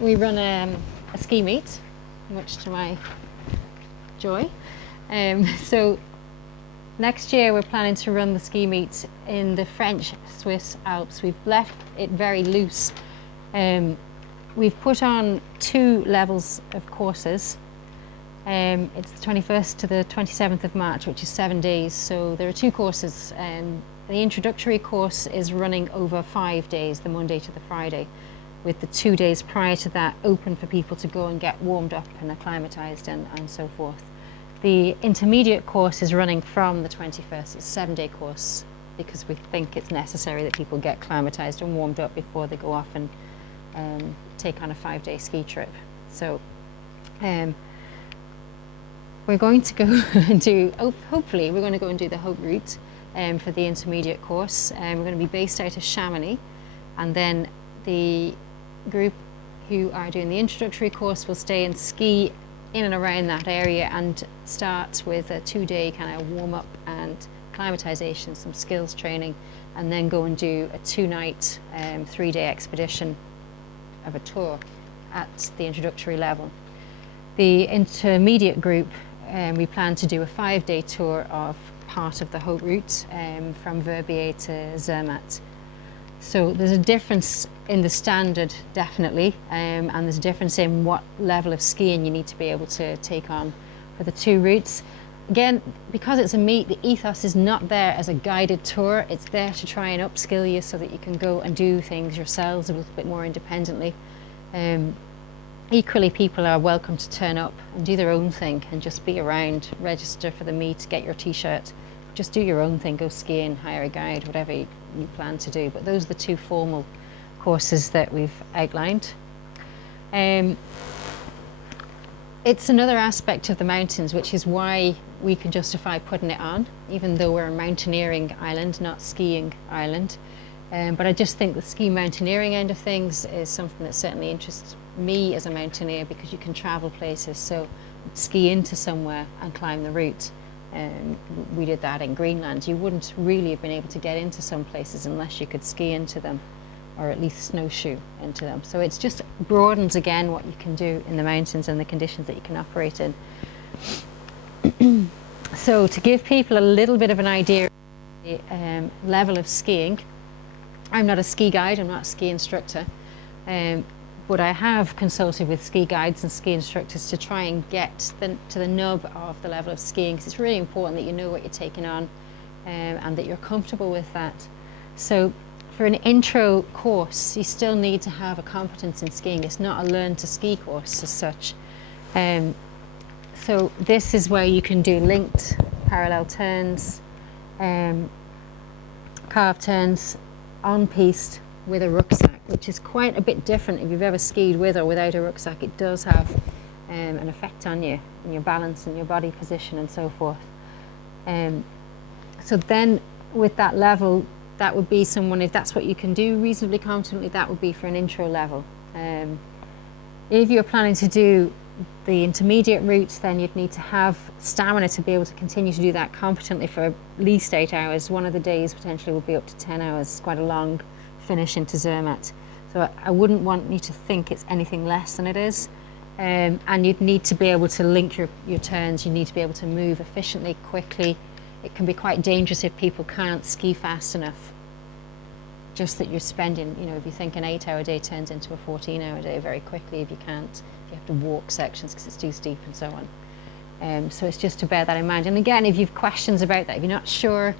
we run a ski meet, much to my joy. So next year we're planning to run the ski meet in the French Swiss Alps. We've left it very loose. We've put on 2 levels of courses. It's the 21st to the 27th of March, which is 7 days. So there are 2 courses. The introductory course is running over 5 days, the Monday to the Friday, with the 2 days prior to that open for people to go and get warmed up and acclimatized and so forth. The intermediate course is running from the 21st. It's a 7-day course because we think it's necessary that people get acclimatized and warmed up before they go off and take on a 5-day ski trip. So we're going to go and do, hopefully we're going to go and do the Hope route for the intermediate course. We're going to be based out of Chamonix, and then the group who are doing the introductory course will stay and ski in and around that area and start with a 2-day kind of warm-up and acclimatization, some skills training, and then go and do a 2-night, 3-day expedition of a tour at the introductory level. The intermediate group, we plan to do a 5-day tour of part of the Hope route from Verbier to Zermatt. So there's a difference in the standard, definitely, and there's a difference in what level of skiing you need to be able to take on for the 2 routes. Again, because it's a meet, the ethos is not there as a guided tour. It's there to try and upskill you so that you can go and do things yourselves a little bit more independently. Equally, people are welcome to turn up and do their own thing and just be around, register for the meet, get your t-shirt, just do your own thing, go skiing, hire a guide, whatever you plan to do. But those are the 2 formal courses that we've outlined. It's another aspect of the mountains, which is why we can justify putting it on, even though we're a mountaineering island, not skiing island. But I just think the ski mountaineering end of things is something that certainly interests me as a mountaineer, because you can travel places. So ski into somewhere and climb the route. We did that in Greenland. You wouldn't really have been able to get into some places unless you could ski into them, or at least snowshoe into them. So it's just broadens again what you can do in the mountains and the conditions that you can operate in. So to give people a little bit of an idea of the level of skiing, I'm not a ski guide, I'm not a ski instructor, but I have consulted with ski guides and ski instructors to try and get to the nub of the level of skiing, because it's really important that you know what you're taking on and that you're comfortable with that. So for an intro course, you still need to have a competence in skiing. It's not a learn to ski course as such. So this is where you can do linked parallel turns, carved turns, on-piste with a rucksack, which is quite a bit different if you've ever skied with or without a rucksack. It does have an effect on you and your balance and your body position and so forth. So then with that level, that would be someone, if that's what you can do reasonably competently, that would be for an intro level. If you're planning to do the intermediate route, then you'd need to have stamina to be able to continue to do that competently for at least 8 hours. One of the days potentially will be up to 10 hours. It's quite a long finish into Zermatt. So I wouldn't want you to think it's anything less than it is. And you'd need to be able to link your turns. You need to be able to move efficiently, quickly. It can be quite dangerous if people can't ski fast enough. Just that you're spending, if you think an 8-hour day turns into a 14-hour day very quickly if you can't, if you have to walk sections because it's too steep and so on. So it's just to bear that in mind. And again, if you've questions about that, if you're not sure,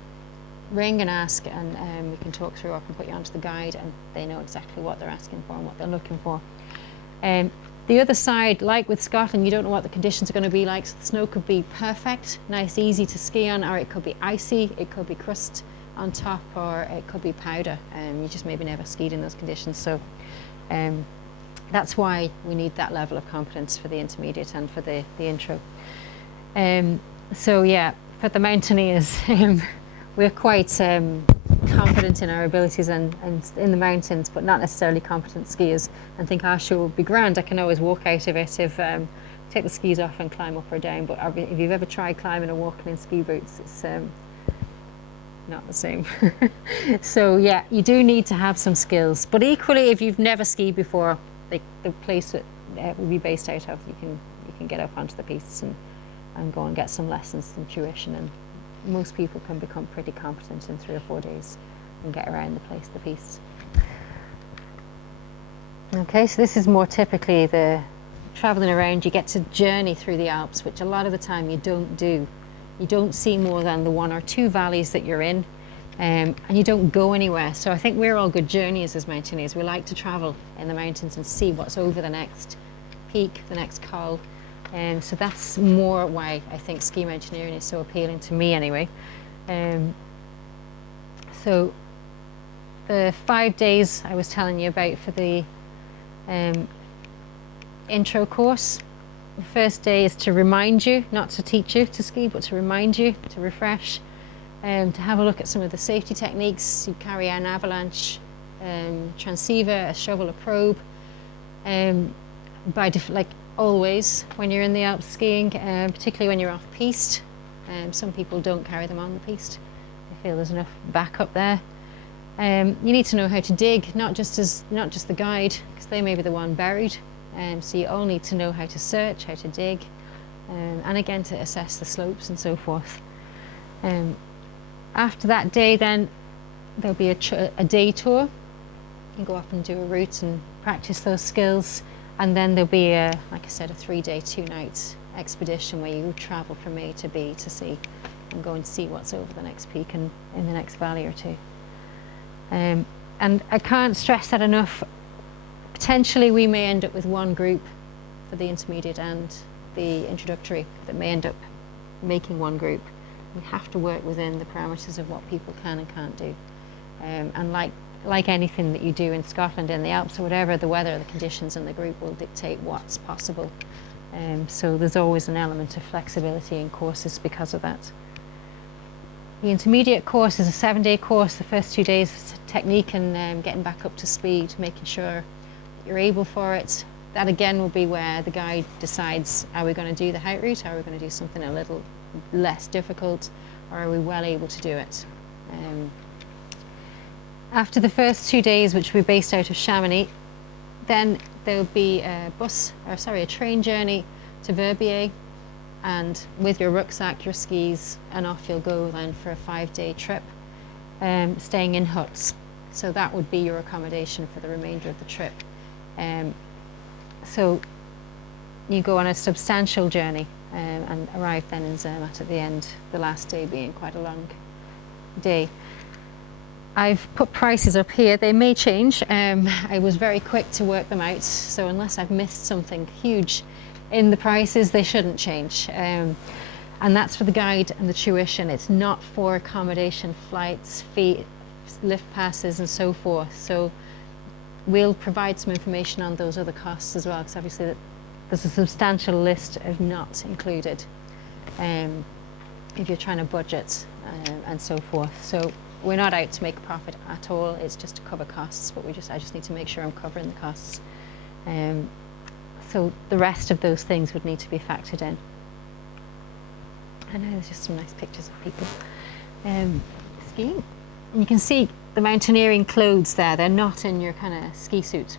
ring and ask, and we can talk through, or I can put you onto the guide and they know exactly what they're asking for and what they're looking for. The other side, like with Scotland, you don't know what the conditions are going to be like. So the snow could be perfect, nice, easy to ski on, or it could be icy, it could be crust on top, or it could be powder. You just maybe never skied in those conditions. So that's why we need that level of competence for the intermediate and for the intro. So yeah, for the mountaineers, we're quite confident in our abilities and in the mountains, but not necessarily competent skiers, and think our show will be grand. I can always walk out of it if take the skis off and climb up or down, but if you've ever tried climbing or walking in ski boots, it's not the same. So yeah, you do need to have some skills, but equally if you've never skied before, the place that will be based out of, you can get up onto the pistes and go and get some lessons, some tuition, and most people can become pretty competent in 3 or 4 days and get around the pistes. Okay, so this is more typically the traveling around. You get to journey through the Alps, which a lot of the time you don't do. You don't see more than the 1 or 2 valleys that you're in, and you don't go anywhere. So I think we're all good journeyers as mountaineers. We like to travel in the mountains and see what's over the next peak, the next col. So that's more why I think ski mountaineering is so appealing to me anyway. So the 5 days I was telling you about for the intro course. The first day is to remind you, not to teach you to ski, but to remind you, to refresh, to have a look at some of the safety techniques. You carry an avalanche transceiver, a shovel, a probe. Like always, when you're in the Alps skiing, particularly when you're off piste, some people don't carry them on the piste. They feel there's enough backup there. You need to know how to dig, not just the guide, because they may be the one buried. So you all need to know how to search, how to dig, and again to assess the slopes and so forth. After that day, then there'll be a day tour. You can go up and do a route and practice those skills, and then there'll be like I said, a 3-day, 2-night expedition where you travel from A to B to C and go and see what's over the next peak and in the next valley or two. And I can't stress that enough. Potentially we may end up with one group for the intermediate and the introductory that may end up making one group. We have to work within the parameters of what people can and can't do. And like anything that you do in Scotland, in the Alps or whatever, the weather, the conditions and the group will dictate what's possible. So there's always an element of flexibility in courses because of that. The intermediate course is a 7-day course. The first 2 days is technique and getting back up to speed, making sure you're able for it. That again will be where the guide decides, are we going to do the height route, are we going to do something a little less difficult, or are we well able to do it? After the first 2 days, which will be based out of Chamonix, then there'll be a train journey to Verbier, and with your rucksack, your skis, and off you'll go then for a 5-day trip, staying in huts. So that would be your accommodation for the remainder of the trip. So you go on a substantial journey and arrive then in Zermatt at the end, the last day being quite a long day. I've put prices up here. They may change. I was very quick to work them out, so unless I've missed something huge in the prices, they shouldn't change. And that's for the guide and the tuition. It's not for accommodation, flights, lift passes and so forth. So we'll provide some information on those other costs as well, because obviously there's a substantial list of not included if you're trying to budget and so forth. So we're not out to make a profit at all. It's just to cover costs, but I just need to make sure I'm covering the costs. So the rest of those things would need to be factored in. I know there's just some nice pictures of people skiing. And you can see the mountaineering clothes there. They're not in your kind of ski suit.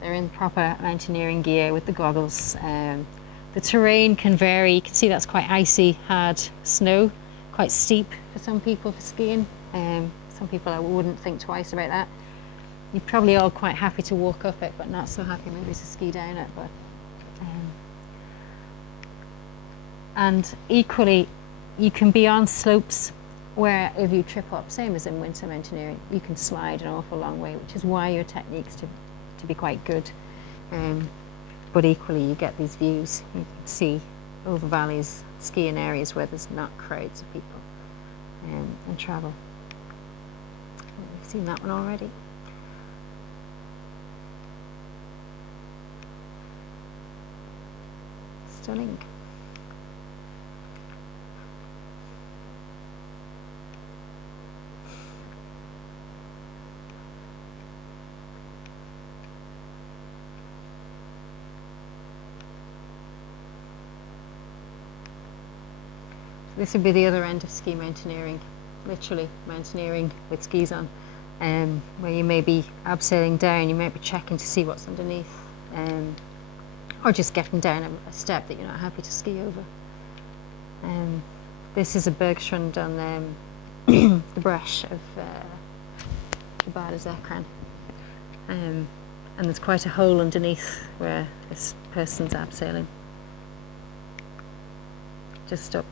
They're in proper mountaineering gear with the goggles. The terrain can vary. You can see that's quite icy, hard snow, quite steep for some people for skiing. Some people I wouldn't think twice about that. You're probably all quite happy to walk up it, but not so happy maybe to ski down it. But and equally, you can be on slopes where if you trip up, same as in winter mountaineering, you can slide an awful long way, which is why your technique's to be quite good. But equally, you get these views. You can see over valleys, ski in areas where there's not crowds of people and travel. You've seen that one already. Stunning. This would be the other end of ski mountaineering, literally mountaineering with skis on, where you may be abseiling down, you might be checking to see what's underneath or just getting down a step that you're not happy to ski over. This is a bergschrund on the brush of the Bad Ekran. And there's quite a hole underneath where this person's abseiling. Just up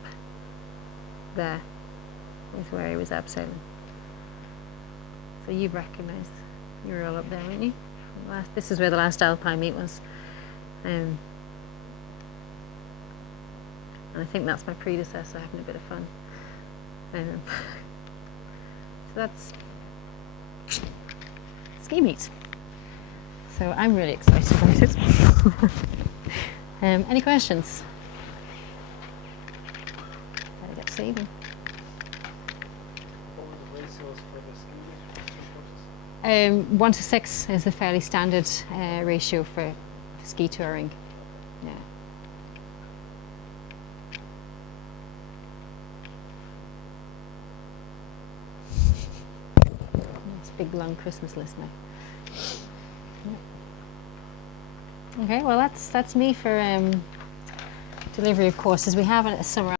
there is where he was abseiling. So you've recognised, you were all up there, weren't you? This is where the last Alpine meet was. And I think that's my predecessor having a bit of fun. So that's ski meet. So I'm really excited about it. Any questions? Better get saving. What were the ratios for the ski meet? 1 to 6 is the fairly standard ratio for ski touring. Yeah. Nice big long Christmas list now. Yeah. Okay, well that's me for delivery of courses. We have a summer